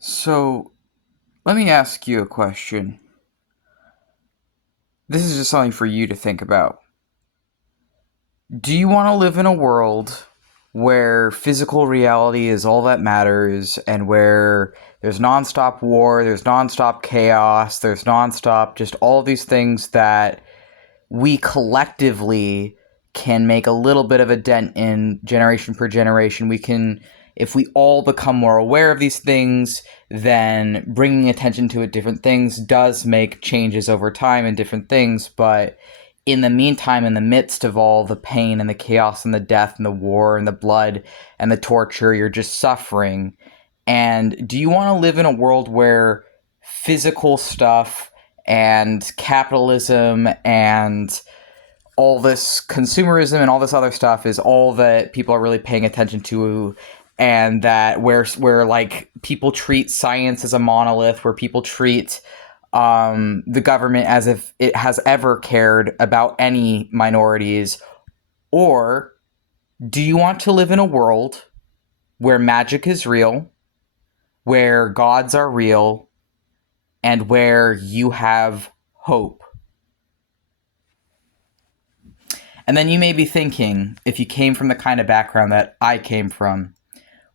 So, let me ask you a question. This is just something for you to think about. Do you want to live in a world where physical reality is all that matters and where there's nonstop war, there's nonstop chaos, there's nonstop just all these things that we collectively can make a little bit of a dent in generation per generation? If we all become more aware of these things, then bringing attention to it, different things, does make changes over time in different things. But in the meantime, in the midst of all the pain and the chaos and the death and the war and the blood and the torture, you're just suffering. And do you want to live in a world where physical stuff and capitalism and all this consumerism and all this other stuff is all that people are really paying attention to, and that where like people treat science as a monolith, where people treat the government as if it has ever cared about any minorities? Or do you want to live in a world where magic is real, where gods are real, and where you have hope? And then you may be thinking, if you came from the kind of background that I came from,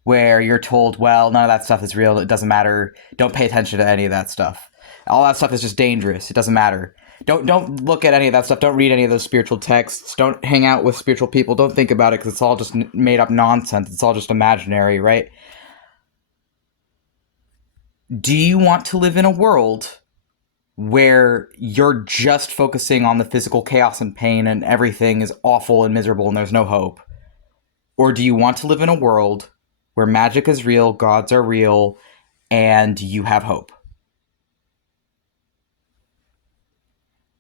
where you're told, well, none of that stuff is real, it doesn't matter, don't pay attention to any of that stuff. All that stuff is just dangerous, it doesn't matter. Don't look at any of that stuff, don't read any of those spiritual texts, don't hang out with spiritual people, don't think about it because it's all just made up nonsense, it's all just imaginary, right? Do you want to live in a world where you're just focusing on the physical chaos and pain and everything is awful and miserable and there's no hope? Or do you want to live in a world where magic is real, gods are real, and you have hope?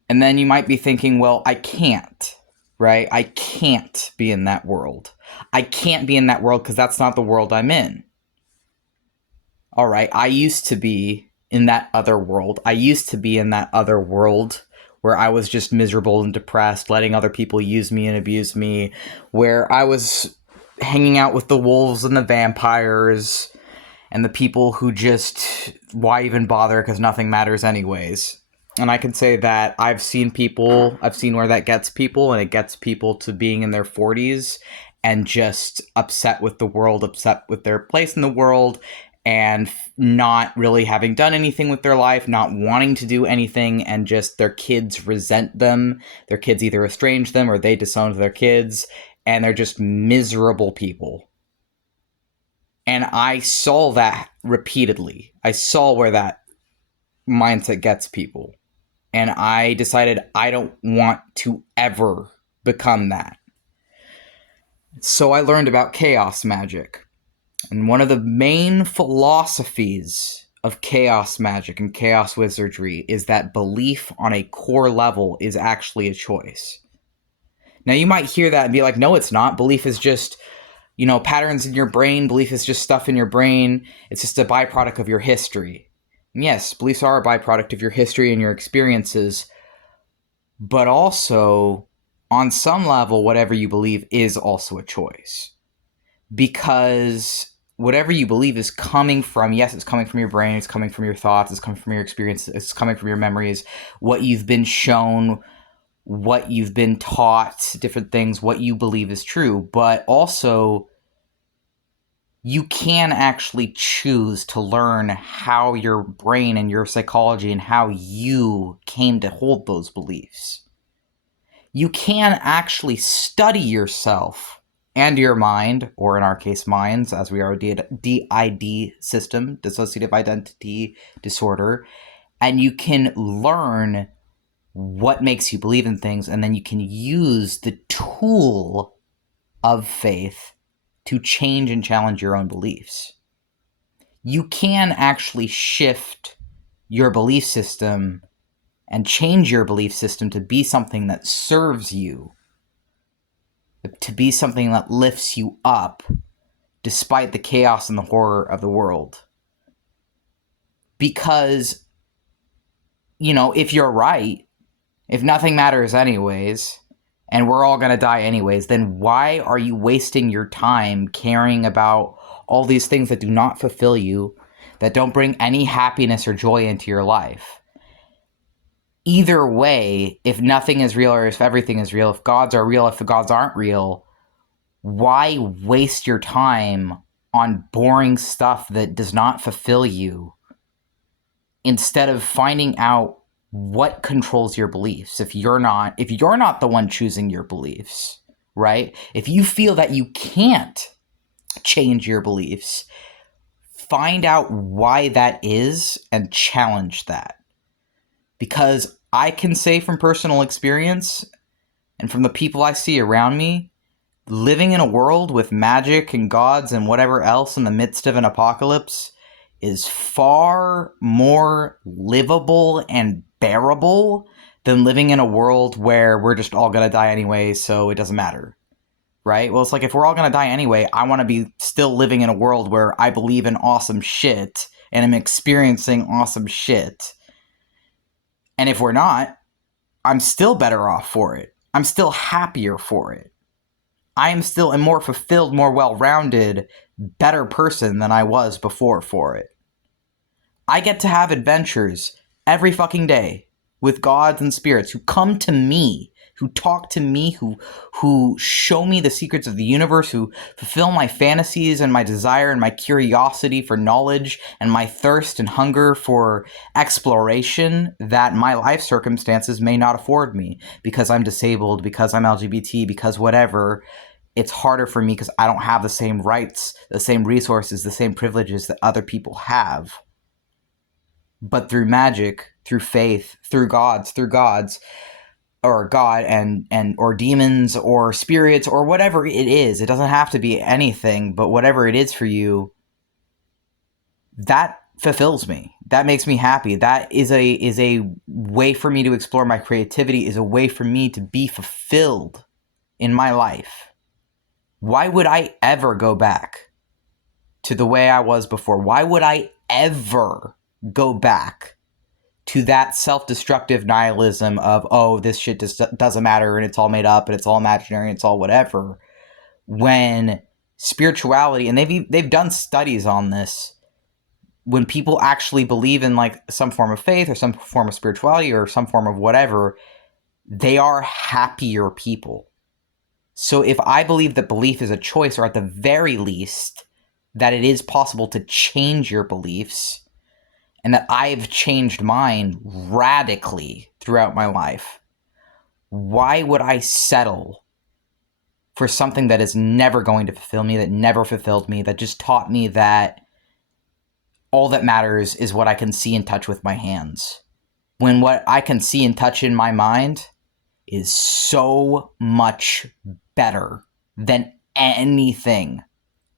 And then you might be thinking, well, I can't, right? I can't be in that world. I can't be in that world because that's not the world I'm in. All right, I used to be in that other world. I used to be in that other world where I was just miserable and depressed, letting other people use me and abuse me, where I was hanging out with the wolves and the vampires and the people who just, why even bother because nothing matters anyways. And I can say that I've seen where that gets people, and it gets people to being in their 40s and just upset with the world, upset with their place in the world, and not really having done anything with their life, not wanting to do anything, and just their kids resent them. Their kids either estrange them or they disown their kids, and they're just miserable people. And I saw that repeatedly. I saw where that mindset gets people. And I decided I don't want to ever become that. So I learned about chaos magic. And one of the main philosophies of chaos magic and chaos wizardry is that belief on a core level is actually a choice. Now you might hear that and be like, no, it's not. Belief is just, patterns in your brain. Belief is just stuff in your brain. It's just a byproduct of your history. And yes, beliefs are a byproduct of your history and your experiences. But also, on some level, whatever you believe is also a choice. Because whatever you believe is coming from, yes, it's coming from your brain, it's coming from your thoughts, it's coming from your experiences, it's coming from your memories, what you've been shown, what you've been taught, different things, what you believe is true. But also, you can actually choose to learn how your brain and your psychology and how you came to hold those beliefs. You can actually study yourself and your mind, or in our case, minds, as we are a DID system, dissociative identity disorder, and you can learn what makes you believe in things, and then you can use the tool of faith to change and challenge your own beliefs. You can actually shift your belief system and change your belief system to be something that serves you, to be something that lifts you up despite the chaos and the horror of the world. Because, if you're right, if nothing matters anyways, and we're all going to die anyways, then why are you wasting your time caring about all these things that do not fulfill you, that don't bring any happiness or joy into your life. Either way, if nothing is real or if everything is real, if gods are real, if the gods aren't real, why waste your time on boring stuff that does not fulfill you instead of finding out what controls your beliefs? If you're not the one choosing your beliefs, right? If you feel that you can't change your beliefs, find out why that is and challenge that. Because I can say from personal experience and from the people I see around me, living in a world with magic and gods and whatever else in the midst of an apocalypse is far more livable and bearable than living in a world where we're just all going to die anyway, so it doesn't matter. Right? Well, it's like, if we're all going to die anyway, I want to be still living in a world where I believe in awesome shit and am experiencing awesome shit. And if we're not, I'm still better off for it. I'm still happier for it. I am still a more fulfilled, more well-rounded, better person than I was before for it. I get to have adventures every fucking day with gods and spirits who come to me, who talk to me, who show me the secrets of the universe, who fulfill my fantasies and my desire and my curiosity for knowledge and my thirst and hunger for exploration that my life circumstances may not afford me because I'm disabled, because I'm LGBT, because whatever. It's harder for me because I don't have the same rights, the same resources, the same privileges that other people have. But through magic, through faith, through gods, or God and or demons or spirits or whatever it is, it doesn't have to be anything, but whatever it is for you, that fulfills me. That makes me happy. That is a way for me to explore my creativity, is a way for me to be fulfilled in my life. Why would I ever go back to the way I was before? Why would I ever go back to that self-destructive nihilism of, oh, this shit just doesn't matter and it's all made up and it's all imaginary and it's all whatever, when spirituality, and they've done studies on this, when people actually believe in like some form of faith or some form of spirituality or some form of whatever, they are happier people. So if I believe that belief is a choice, or at the very least that it is possible to change your beliefs, and that I've changed mine radically throughout my life, why would I settle for something that is never going to fulfill me, that never fulfilled me, that just taught me that all that matters is what I can see and touch with my hands, when what I can see and touch in my mind is so much better than anything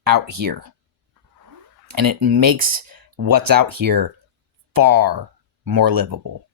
out here. And it makes what's out here far more livable.